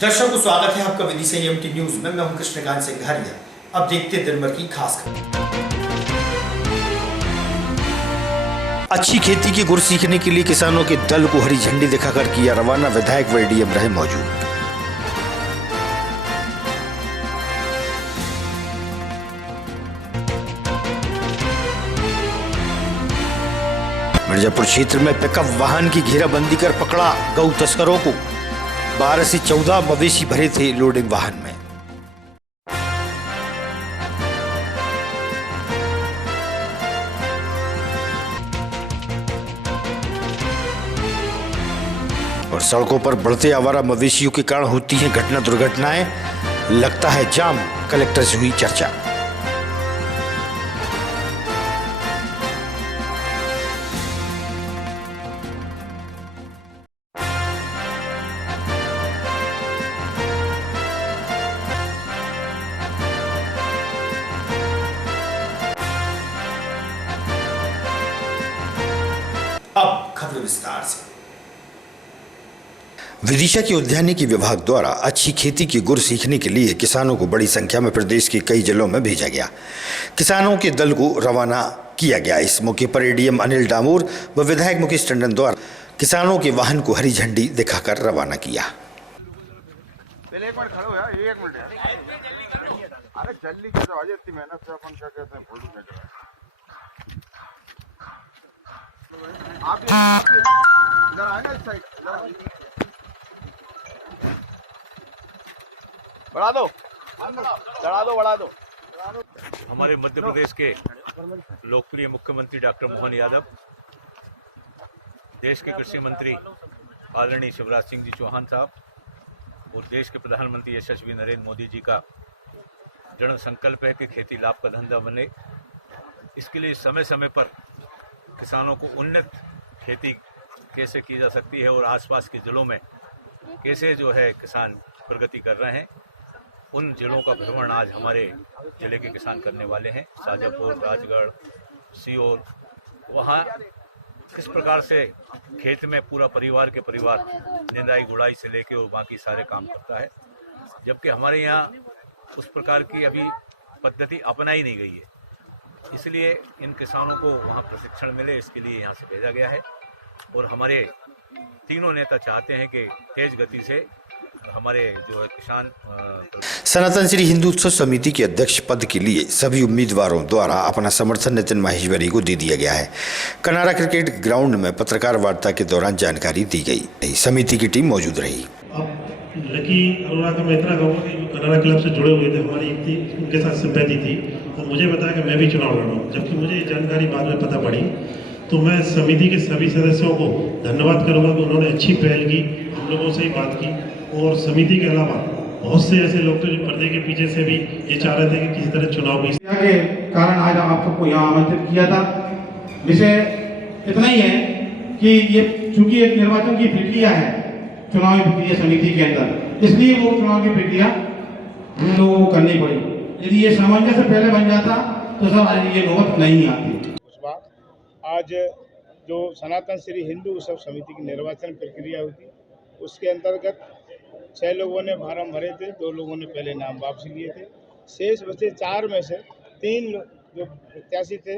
दर्शकों स्वागत है आपका विधि से एमटी न्यूज में। मैं हूं कृष्णकांत सिंघारिया। अब देखते हैं दिन भर की खास खबर। अच्छी खेती के गुर सीखने के लिए किसानों के दल को हरी झंडी दिखाकर किया रवाना। विधायक व डीएम रहे मौजूद। मिर्जापुर क्षेत्र में पिकअप वाहन की घेराबंदी कर पकड़ा गौ तस्करों को। 12 से 14 मवेशी भरे थे लोडिंग वाहन में। और सड़कों पर बढ़ते आवारा मवेशियों के कारण होती हैं घटना दुर्घटनाएं। लगता है जाम, कलेक्टर से हुई चर्चा। अब खबर विस्तार से। विदिशा के उद्यानिकी विभाग द्वारा अच्छी खेती के गुर सीखने के लिए किसानों को बड़ी संख्या में प्रदेश के कई जिलों में भेजा गया। किसानों के दल को रवाना किया गया। इस मौके पर एडीएम अनिल डामोर व विधायक मुकेश टंडन द्वारा किसानों के वाहन को हरी झंडी दिखाकर रवाना किया। बढ़ा दो, चढ़ा दो, बढ़ा दो। हमारे मध्य प्रदेश के लोकप्रिय मुख्यमंत्री डॉक्टर मोहन यादव, देश के कृषि मंत्री आदरणीय शिवराज सिंह जी चौहान साहब और देश के प्रधानमंत्री यशस्वी नरेंद्र मोदी जी का दृढ़ संकल्प है कि खेती लाभ का धंधा बने। इसके लिए समय समय पर किसानों को उन्नत खेती कैसे की जा सकती है और आसपास के जिलों में कैसे जो है किसान प्रगति कर रहे हैं, उन जिलों का भ्रमण आज हमारे जिले के किसान करने वाले हैं। शाजापुर, राजगढ़, सीहोर, वहाँ किस प्रकार से खेत में पूरा परिवार के परिवार निंदाई गुड़ाई से लेके और बाकी सारे काम करता है, जबकि हमारे यहाँ उस प्रकार की अभी पद्धति अपनाई नहीं गई है। इसलिए इन किसानों को वहाँ प्रशिक्षण मिले, इसके लिए यहाँ से भेजा गया है। और हमारे तीनों नेता चाहते हैं कि तेज गति से हमारे जो है किसान सनातन श्री हिंदू उत्सव समिति के अध्यक्ष पद के लिए सभी उम्मीदवारों द्वारा अपना समर्थन नितिन माहेश्वरी को दे दिया गया है। कनारा क्रिकेट ग्राउंड में पत्रकार वार्ता के दौरान जानकारी दी गई। समिति की टीम मौजूद रही। अब लकी अरोड़ा का मैं इतना कहूँगा कि जो कनारा क्लब से जुड़े हुए थे, हमारी एक थी उनके साथ सिंपैथी थी और मुझे बताया कि मैं भी चुनाव लड़ रहा हूँ। जबकि मुझे जानकारी बाद में पता पड़ी, तो मैं समिति के सभी सदस्यों को धन्यवाद करूँगा कि उन्होंने अच्छी पहल की, हम लोगों से ही बात की। और समिति के अलावा बहुत से ऐसे लोग थे जो पर्दे के पीछे से भी ये चाह रहे थे कि किसी तरह चुनाव भी के कारण आज आप सबको यहाँ आमंत्रित किया था। विषय इतना ही है कि ये चूंकि एक निर्वाचन की प्रक्रिया है, चुनावी प्रक्रिया समिति के अंदर, इसलिए वो चुनाव की प्रक्रिया हम लोगों को करनी पड़ी। यदि ये सामंजस्य पहले बन जाता तो सब आज ये नौबत नहीं आती। आज जो सनातन श्री हिंदू उत्सव समिति की निर्वाचन प्रक्रिया हुई थी, उसके अंतर्गत 6 लोगों ने फार्म भरे थे, 2 लोगों ने पहले नाम वापस लिए थे। शेष बचे 4 में से 3 जो प्रत्याशी थे,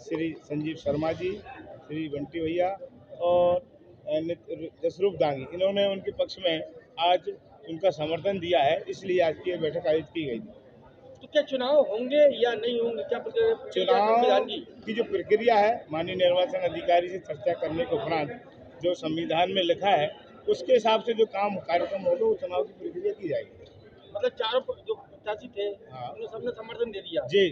श्री संजीव शर्मा जी, श्री बंटी भैया और जसरूप दांगी, इन्होंने उनके पक्ष में आज उनका समर्थन दिया है। इसलिए आज की बैठक आयोजित की गई थी। तो क्या चुनाव होंगे या नहीं होंगे? क्या चुनाव की जो प्रक्रिया है, माननीय निर्वाचन अधिकारी से चर्चा करने के उपरांत जो संविधान में लिखा है, उसके हिसाब से जो कार्यक्रम होगा वो चुनाव की प्रक्रिया की जाएगी। मतलब चारों जो प्रत्याशी थे, उन्होंने सबने समर्थन दे दिया जी।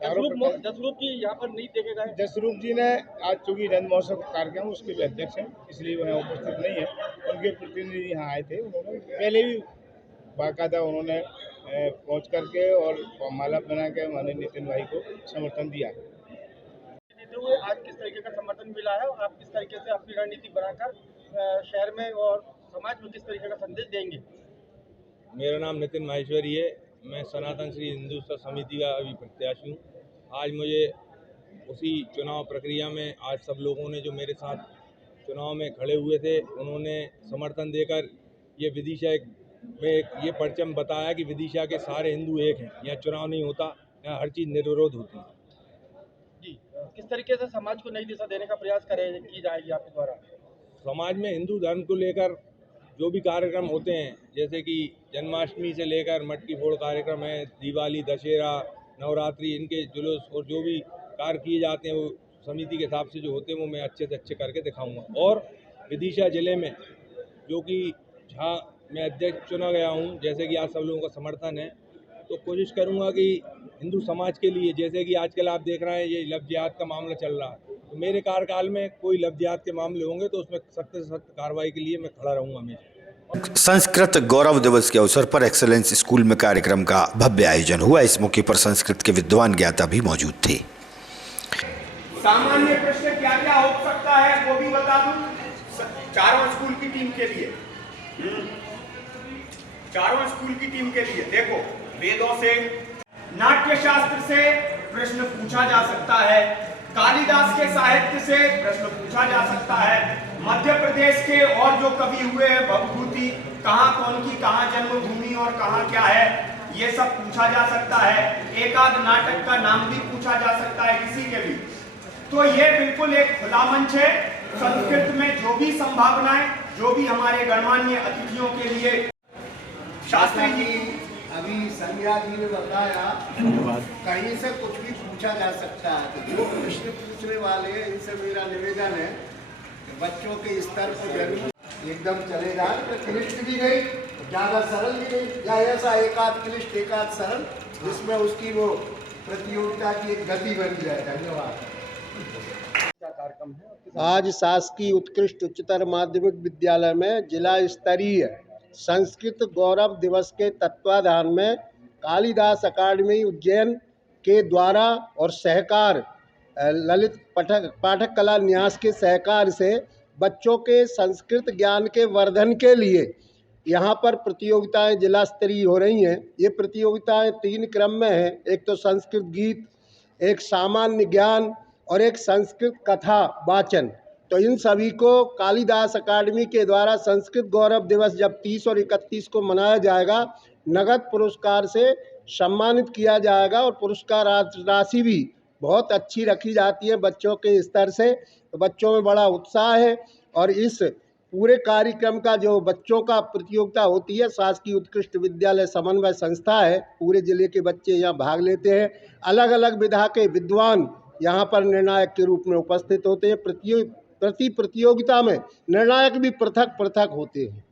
जसरूप जी यहाँ पर नहीं देखे गए। जसरूप जी ने आज चूंकि रंग महोत्सव कार्यक्रम उसके भी अध्यक्ष हैं, इसलिए वह उपस्थित नहीं है। उनके प्रतिनिधि यहाँ आए थे, उन्होंने पहले भी बाकायदा उन्होंने पहुँच करके और माला पहना के माननीय नितिन भाई को समर्थन दिया। आज किस तरीके का समर्थन मिला है और आप किस तरीके से अपनी रणनीति बनाकर शहर में और समाज में किस तरीके का संदेश देंगे? मेरा नाम नितिन माहेश्वरी है। मैं सनातन श्री हिंदू उत्सव समिति का अभी प्रत्याशी हूँ। आज मुझे उसी चुनाव प्रक्रिया में आज सब लोगों ने जो मेरे साथ चुनाव में खड़े हुए थे, उन्होंने समर्थन देकर ये विदिशा में ये परचम बताया कि विदिशा के सारे हिंदू एक हैं, यहाँ चुनाव नहीं होता, यहाँ हर चीज़ निर्विरोध होती है। जी, किस तरीके से समाज को नई दिशा देने का प्रयास की जाएगी आपके द्वारा? समाज में हिंदू धर्म को लेकर जो भी कार्यक्रम होते हैं, जैसे कि जन्माष्टमी से लेकर मटकी फोड़ कार्यक्रम है, दिवाली, दशहरा, नवरात्रि, इनके जुलूस और जो भी कार्य किए जाते हैं वो समिति के हिसाब से जो होते हैं वो मैं अच्छे से अच्छे करके दिखाऊंगा। और विदिशा जिले में जो कि जहाँ मैं अध्यक्ष चुना गया हूँ, जैसे कि आज सब लोगों का समर्थन है, तो कोशिश करूँगा कि हिंदू समाज के लिए, जैसे कि आजकल आप देख रहे हैं ये लव जिहाद का मामला चल रहा है, तो मेरे कार्यकाल में कोई लव जिहाद के मामले होंगे तो उसमें सख्त से सख्त कार्रवाई के लिए मैं खड़ा रहूँगा हमेशा। संस्कृत गौरव दिवस के अवसर पर एक्सेलेंस स्कूल में कार्यक्रम का भव्य आयोजन हुआ। इस मौके पर संस्कृत के विद्वान ज्ञाता भी मौजूद थे। सामान्य प्रश्न क्या क्या हो सकता है वो भी बता दूं चारों स्कूल की टीम के लिए। चारों स्कूल की टीम के लिए देखो, वेदों से, नाट्य शास्त्र से प्रश्न पूछा जा सकता है, कालिदास के साहित्य से प्रश्न पूछा जा सकता है, मध्य प्रदेश के और जो कवि हुए हैं भवभूति, कहाँ कौन की कहाँ जन्मभूमि और कहाँ क्या है, ये सब पूछा जा सकता है। एक आध नाटक का नाम भी पूछा जा सकता है किसी के भी। तो ये बिल्कुल एक खुला मंच है। संस्कृत में जो भी संभावनाएं, जो भी हमारे गणमान्य अतिथियों के लिए। शास्त्री जी, अभी संध्या जी ने बताया कहीं से कुछ भी पूछा जा सकता है, तो जो प्रश्न पूछने वाले हैं इनसे मेरा निवेदन है कि बच्चों के स्तर को जरूर एकदम चले जाए। तो क्लिष्ट भी नहीं, ज़्यादा सरल भी नहीं, या ऐसा एक आध क्लिष्ट एक आध सरल जिसमें उसकी वो प्रतियोगिता की एक गति बन जाए। धन्यवाद। आज शासकीय उत्कृष्ट उच्चतर माध्यमिक विद्यालय में जिला स्तरीय संस्कृत गौरव दिवस के तत्वाधान में कालिदास अकादमी उज्जैन के द्वारा और सहकार ललित पाठक कला न्यास के सहकार से बच्चों के संस्कृत ज्ञान के वर्धन के लिए यहाँ पर प्रतियोगिताएं जिला स्तरीय हो रही हैं। ये प्रतियोगिताएं 3 क्रम में हैं। एक तो संस्कृत गीत, एक सामान्य ज्ञान और एक संस्कृत कथा वाचन। तो इन सभी को कालिदास अकादमी के द्वारा संस्कृत गौरव दिवस जब 30 और 31 को मनाया जाएगा, नगद पुरस्कार से सम्मानित किया जाएगा और पुरस्कार राशि भी बहुत अच्छी रखी जाती है बच्चों के स्तर से। तो बच्चों में बड़ा उत्साह है और इस पूरे कार्यक्रम का जो बच्चों का प्रतियोगिता होती है, शासकीय उत्कृष्ट विद्यालय समन्वय संस्था है, पूरे जिले के बच्चे यहाँ भाग लेते हैं। अलग अलग विधा के विद्वान यहाँ पर निर्णायक के रूप में उपस्थित होते हैं। प्रति प्रतियोगिता में निर्णायक भी पृथक पृथक होते हैं।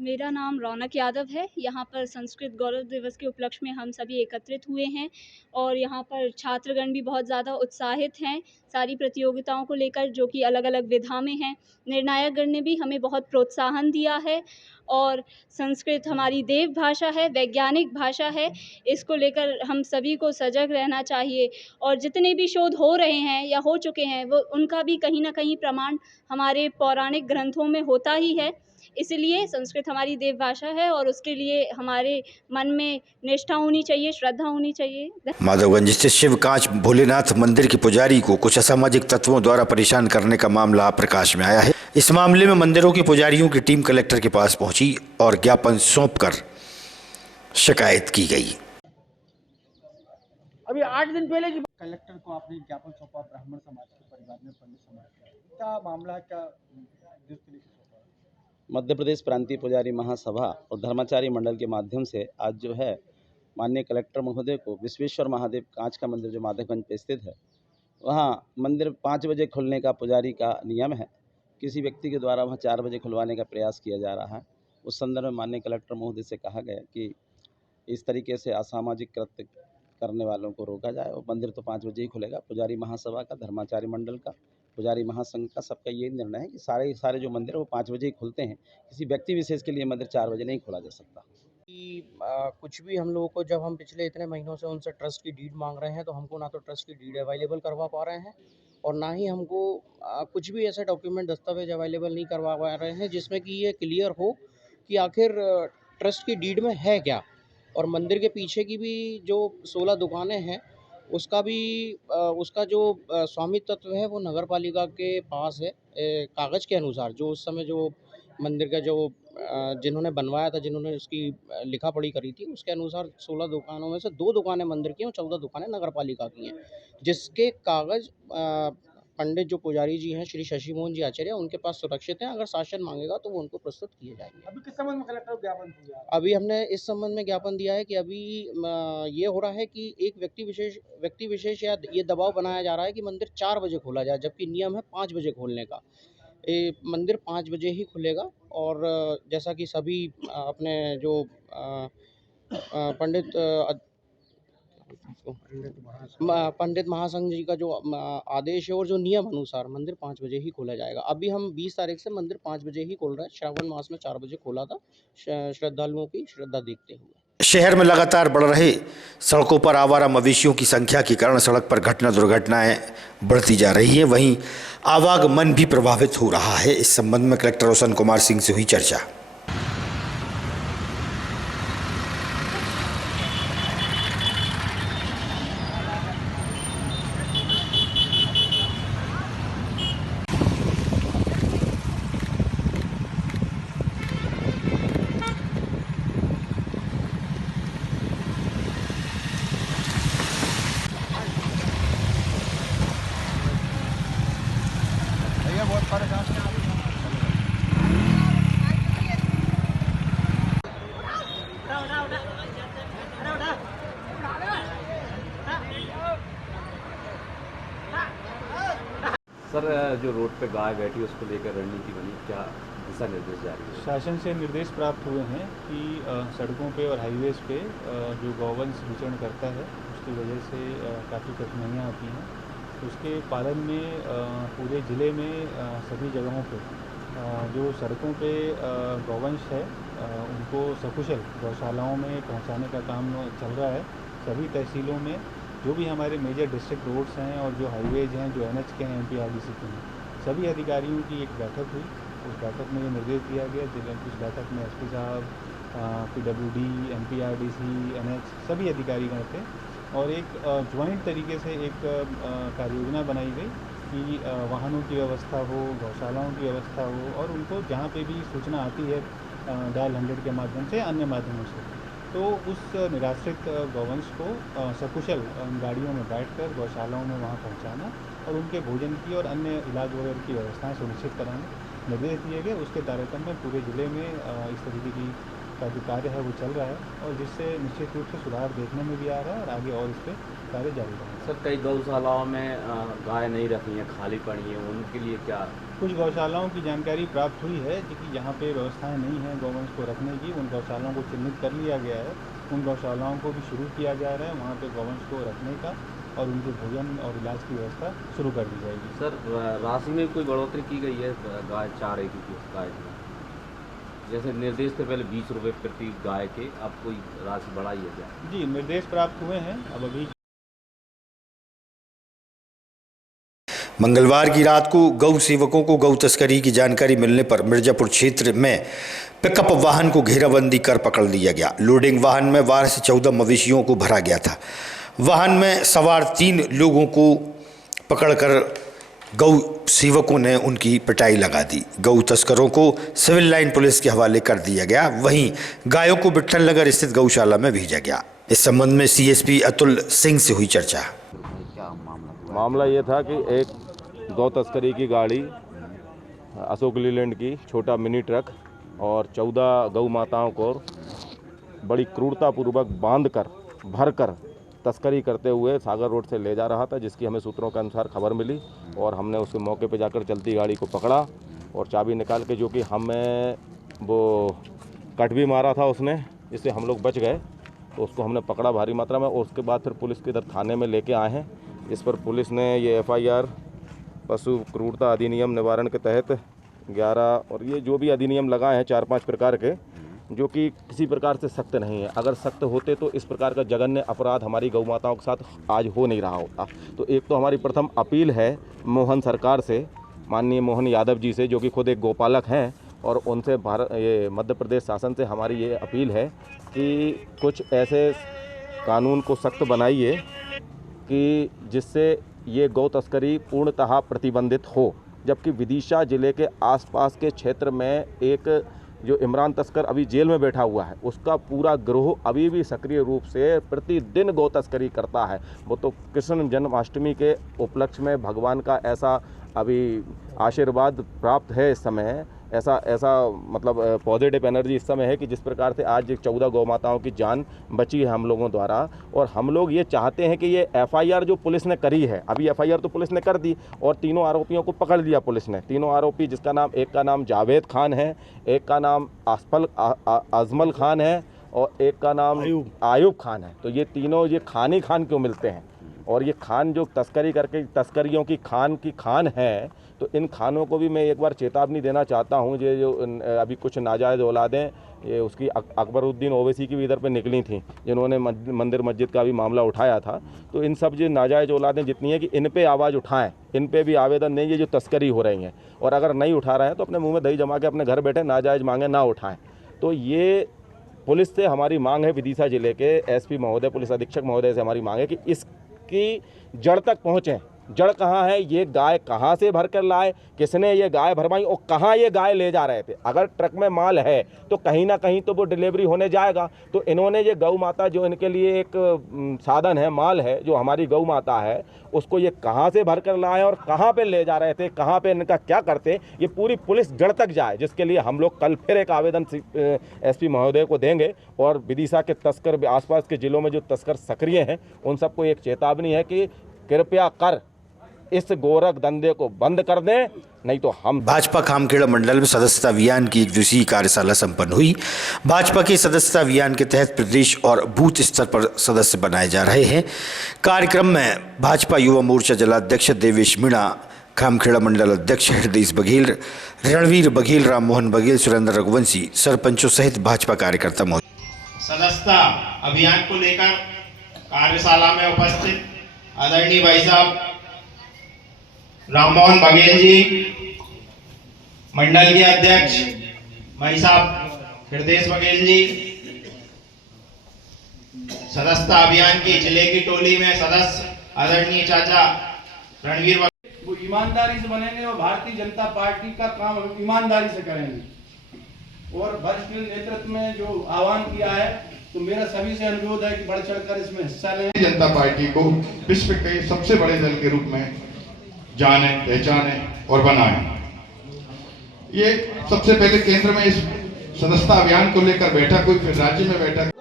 मेरा नाम रौनक यादव है। यहाँ पर संस्कृत गौरव दिवस के उपलक्ष्य में हम सभी एकत्रित हुए हैं और यहाँ पर छात्रगण भी बहुत ज़्यादा उत्साहित हैं सारी प्रतियोगिताओं को लेकर, जो कि अलग अलग विधा में हैं। निर्णायकगण ने भी हमें बहुत प्रोत्साहन दिया है और संस्कृत हमारी देव भाषा है, वैज्ञानिक भाषा है, इसको लेकर हम सभी को सजग रहना चाहिए। और जितने भी शोध हो रहे हैं या हो चुके हैं वो उनका भी कहीं ना कहीं प्रमाण हमारे पौराणिक ग्रंथों में होता ही है। इसलिए संस्कृत हमारी देव भाषा है और उसके लिए हमारे मन में निष्ठा होनी चाहिए, श्रद्धा होनी चाहिए। माधवगंज स्थित शिव कांच भोलेनाथ मंदिर के पुजारी को कुछ असामाजिक तत्वों द्वारा परेशान करने का मामला प्रकाश में आया है। इस मामले में मंदिरों के पुजारियों की टीम कलेक्टर के पास पहुंची और ज्ञापन सौंपकर शिकायत की गई। अभी 8 दिन पहले की कलेक्टर को आपने ज्ञापन सौंपा ब्राह्मण समाज के परिवार में, पंडित समाज का क्या मामला, क्या जिस तरीके से मध्य प्रदेश प्रांतीय पुजारी महासभा और धर्माचारी मंडल के माध्यम से आज जो है माननीय कलेक्टर महोदय को विश्वेश्वर महादेव कांच का मंदिर जो माधवगंज पे स्थित है, वहाँ मंदिर 5 बजे खुलने का पुजारी का नियम है। किसी व्यक्ति के द्वारा वहाँ 4 बजे खुलवाने का प्रयास किया जा रहा है। उस संदर्भ में माननीय कलेक्टर महोदय से कहा गया कि इस तरीके से असामाजिक कृत्य करने वालों को रोका जाए और मंदिर तो 5 बजे ही खुलेगा। पुजारी महासभा का, धर्माचारी मंडल का, पुजारी महासंघ का, सबका ये निर्णय है कि सारे जो मंदिर है वो 5 बजे ही खुलते हैं। किसी व्यक्ति विशेष के लिए मंदिर 4 बजे नहीं खोला जा सकता। कुछ भी हम लोगों को, जब हम पिछले इतने महीनों से उनसे ट्रस्ट की डीड मांग रहे हैं तो हमको ना तो ट्रस्ट की डीड अवेलेबल करवा पा रहे हैं और ना ही हमको कुछ भी ऐसे डॉक्यूमेंट दस्तावेज अवेलेबल नहीं करवा पा रहे हैं जिसमें कि ये क्लियर हो कि आखिर ट्रस्ट की डीड में है क्या। और मंदिर के पीछे की भी जो 16 दुकानें हैं उसका भी उसका जो स्वामित्व तत्व है वो नगर पालिका के पास है। कागज़ के अनुसार जो उस समय जो मंदिर का जो जिन्होंने बनवाया था, जिन्होंने उसकी लिखा पढ़ी करी थी, उसके अनुसार 16 दुकानों में से 2 दुकानें मंदिर की हैं और 14 दुकानें नगर पालिका की हैं, जिसके कागज़ पंडित जो पुजारी जी हैं श्री शशि मोहन जी आचार्य, उनके पास सुरक्षित हैं। अगर शासन मांगेगा तो वो उनको प्रस्तुत किए जाएंगे। अभी किस संबंध में कलेक्टर को ज्ञापन दिया? अभी हमने इस संबंध में ज्ञापन दिया है कि अभी ये हो रहा है कि एक व्यक्ति विशेष या ये दबाव बनाया जा रहा है कि मंदिर 4 बजे खोला जाए, जबकि नियम है 5 बजे खोलने का। ये मंदिर 5 बजे ही खुलेगा और जैसा कि सभी अपने जो पंडित महासंघ जी का जो आदेश है और जो नियम अनुसार मंदिर 5 बजे ही खोला जाएगा। अभी हम 20 तारीख से मंदिर 5 बजे ही खोल रहे हैं। श्रावण मास में 4 बजे खोला था, श्रद्धालुओं की श्रद्धा देखते हुए। शहर में लगातार बढ़ रहे सड़कों पर आवारा मवेशियों की संख्या के कारण सड़क पर दुर्घटनाएं बढ़ती जा रही हैं। वहीं आवागमन भी प्रभावित हो रहा है। इस संबंध में कलेक्टर रोशन कुमार सिंह से हुई चर्चा। सर, जो रोड पे गाय बैठी उसको लेकर रणनीति बनी, क्या दिशा निर्देश जारी है? शासन से निर्देश प्राप्त हुए हैं कि सड़कों पे और हाईवेज़ पे जो गौवंश विचरण करता है उसकी वजह से काफ़ी कठिनाइयाँ आती हैं। उसके पालन में पूरे ज़िले में सभी जगहों पे जो सड़कों पे गौवंश है उनको सकुशल गौशालाओं में पहुंचाने का काम चल रहा है। सभी तहसीलों में जो भी हमारे मेजर डिस्ट्रिक्ट रोड्स हैं और जो हाईवेज हैं, जो NH के हैं, MPRDC के हैं, सभी अधिकारियों की एक बैठक हुई। उस बैठक में ये निर्देश दिया गया। उस बैठक में SP साहब, PWD, MPRDC, NH सभी अधिकारीगण थे और एक ज्वाइंट तरीके से एक कार्ययोजना बनाई गई कि वाहनों की व्यवस्था हो, गौशालाओं की व्यवस्था हो और उनको जहाँ पे भी सूचना आती है डायल 100 के माध्यम से, अन्य माध्यमों से, तो उस निराश्रित गौवंश को सकुशल गाड़ियों में बैठकर गौशालाओं में वहाँ पहुँचाना और उनके भोजन की और अन्य इलाज वगैरह की व्यवस्थाएं सुनिश्चित कराने निर्देश दिए गए। उसके तारतम्य में पूरे ज़िले में इस तरीके का जो कार्य है वो चल रहा है और जिससे निश्चित रूप से सुधार देखने में भी आ रहा है और आगे और इस पर कार्य जारी रहेगा। सर, कई गौशालाओं में गाय नहीं रखी हैं, खाली पड़ी हैं, उनके लिए क्या? कुछ गौशालाओं की जानकारी प्राप्त हुई है कि जहाँ पे व्यवस्थाएं नहीं हैं गौवंश को रखने की, उन गौशालाओं को चिन्हित कर लिया गया है। उन गौशालाओं को भी शुरू किया जा रहा है, वहाँ पे गौवंश को रखने का और उनके भोजन और इलाज की व्यवस्था शुरू कर दी जाएगी। सर, राशि में कोई बढ़ोतरी की गई है गाय चारे की? गाय जैसे निर्देश थे पहले 20 रुपये प्रति गाय के, अब कोई राशि बढ़ाई है क्या? जी, निर्देश प्राप्त हुए हैं। अब अभी मंगलवार की रात को गौ सेवकों को गौ तस्करी की जानकारी मिलने पर मिर्जापुर क्षेत्र में पिकअप वाहन को घेराबंदी कर पकड़ लिया गया। लोडिंग वाहन में 12 से 14 मवेशियों को भरा गया था। वाहन में सवार 3 लोगों को पकड़कर गौ सेवकों ने उनकी पिटाई लगा दी। गौ तस्करों को सिविल लाइन पुलिस के हवाले कर दिया गया। वहीं गायों को बिट्ठन नगर स्थित गौशाला में भेजा गया। इस संबंध में CSP अतुल सिंह से हुई चर्चा। मामला ये था कि एक गौ तस्करी की गाड़ी अशोक लीलैंड की छोटा मिनी ट्रक और 14 गौ माताओं को बड़ी क्रूरतापूर्वक बांधकर भरकर तस्करी करते हुए सागर रोड से ले जा रहा था, जिसकी हमें सूत्रों के अनुसार खबर मिली और हमने उसके मौके पर जाकर चलती गाड़ी को पकड़ा और चाबी निकाल के, जो कि हमें वो कट भी मारा था उसने, जिससे हम लोग बच गए, तो उसको हमने पकड़ा भारी मात्रा में और उसके बाद फिर पुलिस के इधर थाने में लेके आए हैं। इस पर पुलिस ने ये FIR पशु क्रूरता अधिनियम निवारण के तहत 11 और ये जो भी अधिनियम लगाए हैं 4-5 प्रकार के, जो कि किसी प्रकार से सख्त नहीं है। अगर सख्त होते तो इस प्रकार का जघन्य अपराध हमारी गौ माताओं के साथ आज हो नहीं रहा होता। तो एक तो हमारी प्रथम अपील है मोहन सरकार से, माननीय मोहन यादव जी से, जो कि खुद एक गोपालक हैं, और उनसे ये मध्य प्रदेश शासन से हमारी ये अपील है कि कुछ ऐसे कानून को सख्त बनाइए कि जिससे ये गौ तस्करी पूर्णतः प्रतिबंधित हो। जबकि विदिशा ज़िले के आसपास के क्षेत्र में एक जो इमरान तस्कर अभी जेल में बैठा हुआ है, उसका पूरा गिरोह अभी भी सक्रिय रूप से प्रतिदिन गौ तस्करी करता है। वो तो कृष्ण जन्माष्टमी के उपलक्ष्य में भगवान का ऐसा अभी आशीर्वाद प्राप्त है इस समय, ऐसा मतलब पॉजिटिव एनर्जी इस समय है कि जिस प्रकार से आज 14 गौ माताओं की जान बची है हम लोगों द्वारा। और हम लोग ये चाहते हैं कि ये एफआईआर जो पुलिस ने करी है, अभी एफआईआर तो पुलिस ने कर दी और तीनों आरोपियों को पकड़ लिया पुलिस ने। तीनों आरोपी, जिसका नाम, एक का नाम जावेद खान है, एक का नाम अजमल खान है और एक का नाम आयुब खान है। तो ये तीनों ये खानी खान क्यों मिलते हैं, और ये खान जो तस्करी करके तस्करियों की खान है, तो इन खानों को भी मैं एक बार चेतावनी देना चाहता हूँ। ये जो अभी कुछ नाजायज़ औलादें, ये उसकी अकबरुद्दीन ओवैसी की भी इधर पे निकली थी, जिन्होंने मंदिर मस्जिद का भी मामला उठाया था। तो इन सब जो नाजायज़ औलादें जितनी हैं कि इन पे आवाज़ उठाएं, इन पे भी आवेदन दें, ये जो तस्करी हो रही हैं। और अगर नहीं उठा रहे हैं तो अपने मुँह में दही जमा के अपने घर बैठे, नाजायज़ मांगे ना उठाएँ। तो ये पुलिस से हमारी मांग है, विदिशा जिले के एसपी महोदय, पुलिस अधीक्षक महोदय से हमारी मांग है कि इसकी जड़ तक पहुँचें। जड़ कहाँ है, ये गाय कहाँ से भर कर लाए, किसने ये गाय भरवाई और कहाँ ये गाय ले जा रहे थे। अगर ट्रक में माल है तो कहीं ना कहीं तो वो डिलीवरी होने जाएगा। तो इन्होंने ये गौ माता जो इनके लिए एक साधन है, माल है, जो हमारी गौ माता है, उसको ये कहाँ से भर कर लाए और कहाँ पे ले जा रहे थे, कहाँ पे इनका क्या करते, ये पूरी पुलिस जड़ तक जाए। जिसके लिए हम लोग कल फिर एक आवेदन एसपी महोदय को देंगे और विदिशा के तस्कर, आसपास के ज़िलों में जो तस्कर सक्रिय हैं, उन सबको एक चेतावनी है कि कृपया कर इस गोरख धंधे को बंद कर दें, नहीं तो हम। भाजपा खामखेड़ा मंडल में सदस्यता अभियान की 1 दिवसीय कार्यशाला संपन्न हुई। भाजपा के सदस्यता अभियान के तहत प्रदेश और बूथ स्तर पर सदस्य बनाए जा रहे हैं। कार्यक्रम में भाजपा युवा मोर्चा जिलाध्यक्ष देवेश मीणा, खामखेड़ा मंडल अध्यक्ष हृदय बघेल, रणवीर बघेल, राम मोहन बघेल, सुरेंद्र रघुवंशी, सरपंचों सहित भाजपा कार्यकर्ता मौजूद। सदस्यता अभियान को लेकर कार्यशाला में उपस्थित आदरणीय भाई साहब राम मोहन बघेल जी, मंडल के अध्यक्ष भाई साहब हृदय बघेल जी, सदस्यता अभियान की जिले की टोली में सदस्य आदरणीय चाचा रणवीर बघेल। वो ईमानदारी से बनेंगे और भारतीय जनता पार्टी का काम ईमानदारी से करेंगे। और वरिष्ठ नेतृत्व में जो आह्वान किया है, तो मेरा सभी से अनुरोध है कि बढ़ चढ़कर इसमें हिस्सा लें। जनता पार्टी को विश्व के सबसे बड़े दल के रूप में जाने, पहचाने और बनाए। ये सबसे पहले केंद्र में इस सदस्यता अभियान को लेकर बैठक हुई, फिर राज्य में बैठक।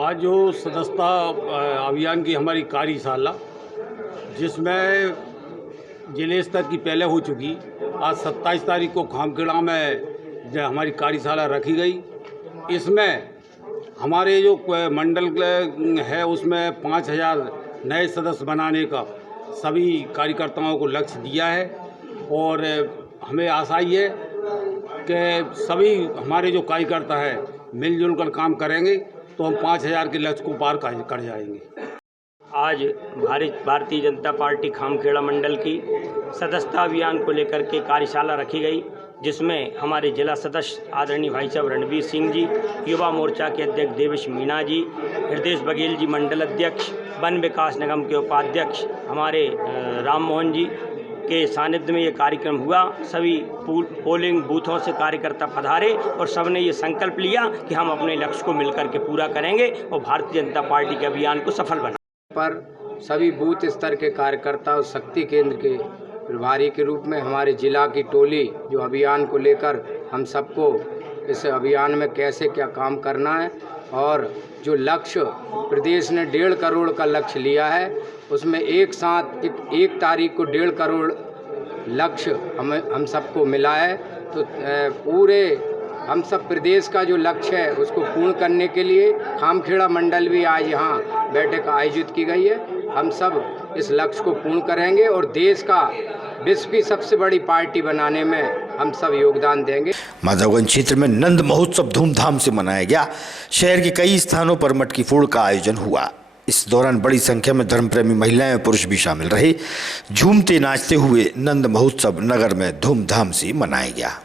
आज जो सदस्यता अभियान की हमारी कार्यशाला, जिसमें जिले स्तर की पहले हो चुकी, आज 27 तारीख को खामखेड़ा में जो हमारी कार्यशाला रखी गई। इसमें हमारे जो मंडल है उसमें 5000 नए सदस्य बनाने का सभी कार्यकर्ताओं को लक्ष्य दिया है। और हमें आशा ये है कि सभी हमारे जो कार्यकर्ता है मिलजुल कर काम करेंगे तो हम 5000 के लक्ष्य को पार कर जाएंगे। आज भारतीय जनता पार्टी खामखेड़ा मंडल की सदस्यता अभियान को लेकर के कार्यशाला रखी गई, जिसमें हमारे जिला सदस्य आदरणीय भाई साहब रणवीर सिंह जी, युवा मोर्चा के अध्यक्ष देवेश मीणा जी, हृदय बघेल जी मंडल अध्यक्ष, वन विकास निगम के उपाध्यक्ष हमारे राम मोहन जी के सानिध्य में ये कार्यक्रम हुआ। सभी पोलिंग बूथों से कार्यकर्ता पधारे और सबने ये संकल्प लिया कि हम अपने लक्ष्य को मिलकर के पूरा करेंगे और भारतीय जनता पार्टी के अभियान को सफल बनाएंगे। पर सभी बूथ स्तर के कार्यकर्ता और शक्ति केंद्र के प्रभारी के रूप में हमारे जिला की टोली जो अभियान को लेकर हम सबको इस अभियान में कैसे क्या काम करना है, और जो लक्ष्य प्रदेश ने 1.5 करोड़ का लक्ष्य लिया है, उसमें एक साथ एक तारीख को 1.5 करोड़ लक्ष्य हम सबको मिला है। तो पूरे हम सब प्रदेश का जो लक्ष्य है उसको पूर्ण करने के लिए खामखेड़ा मंडल भी आज यहाँ बैठक आयोजित की गई है। हम सब इस लक्ष्य को पूर्ण करेंगे और देश का विश्व की सबसे बड़ी पार्टी बनाने में हम सब योगदान देंगे। माधवगंज क्षेत्र में नंद महोत्सव धूमधाम से मनाया गया। शहर के कई स्थानों पर मटकी फोड़ का आयोजन हुआ। इस दौरान बड़ी संख्या में धर्मप्रेमी महिलाएं और पुरुष भी शामिल रहे। झूमते नाचते हुए नंद महोत्सव नगर में धूमधाम से मनाया गया।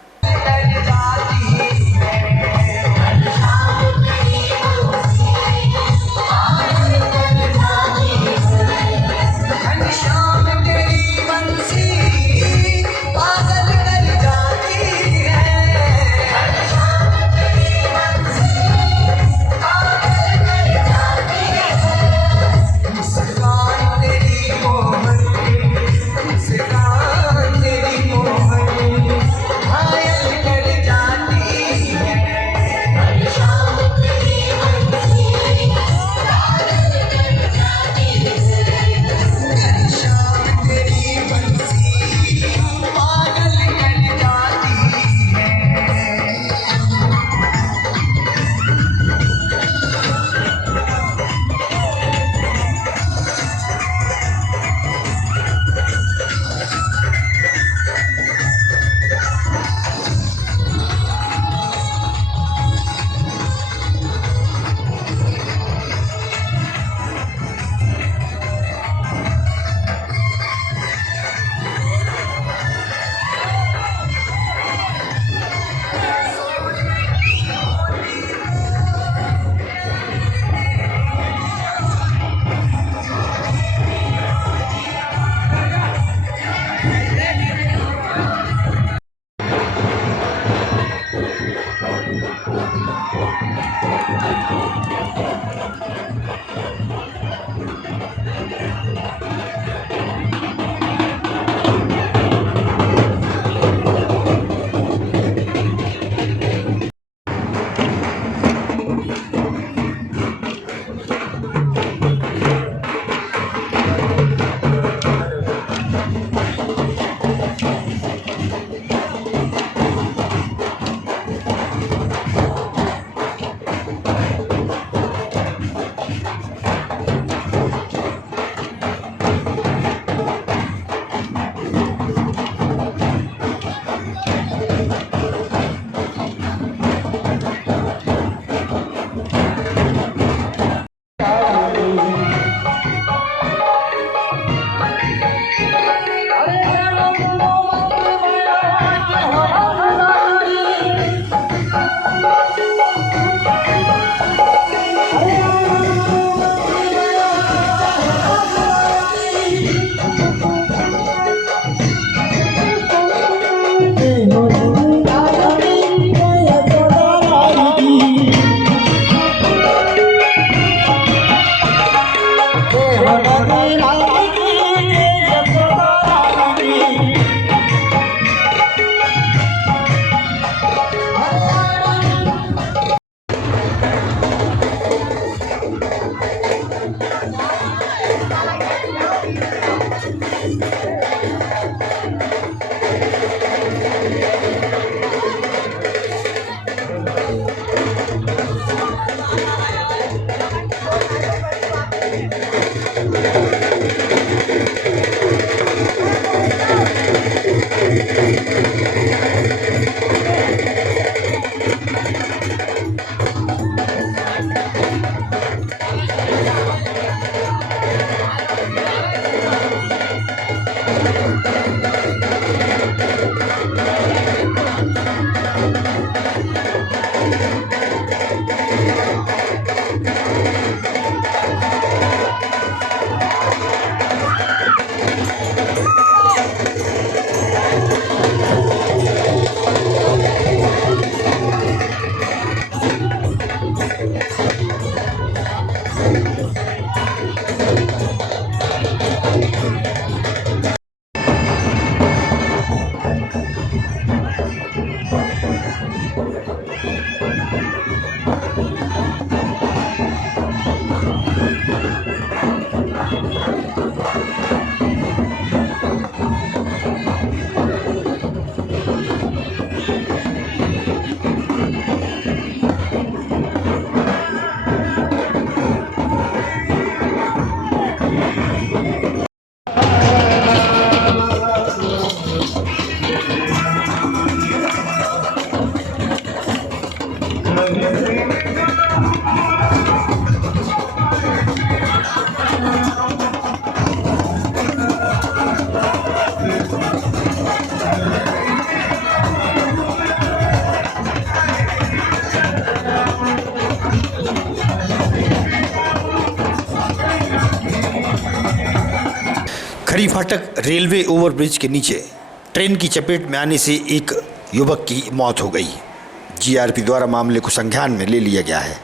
खड़ी फाटक रेलवे ओवरब्रिज के नीचे ट्रेन की चपेट में आने से एक युवक की मौत हो गई। जीआरपी द्वारा मामले को संज्ञान में ले लिया गया है।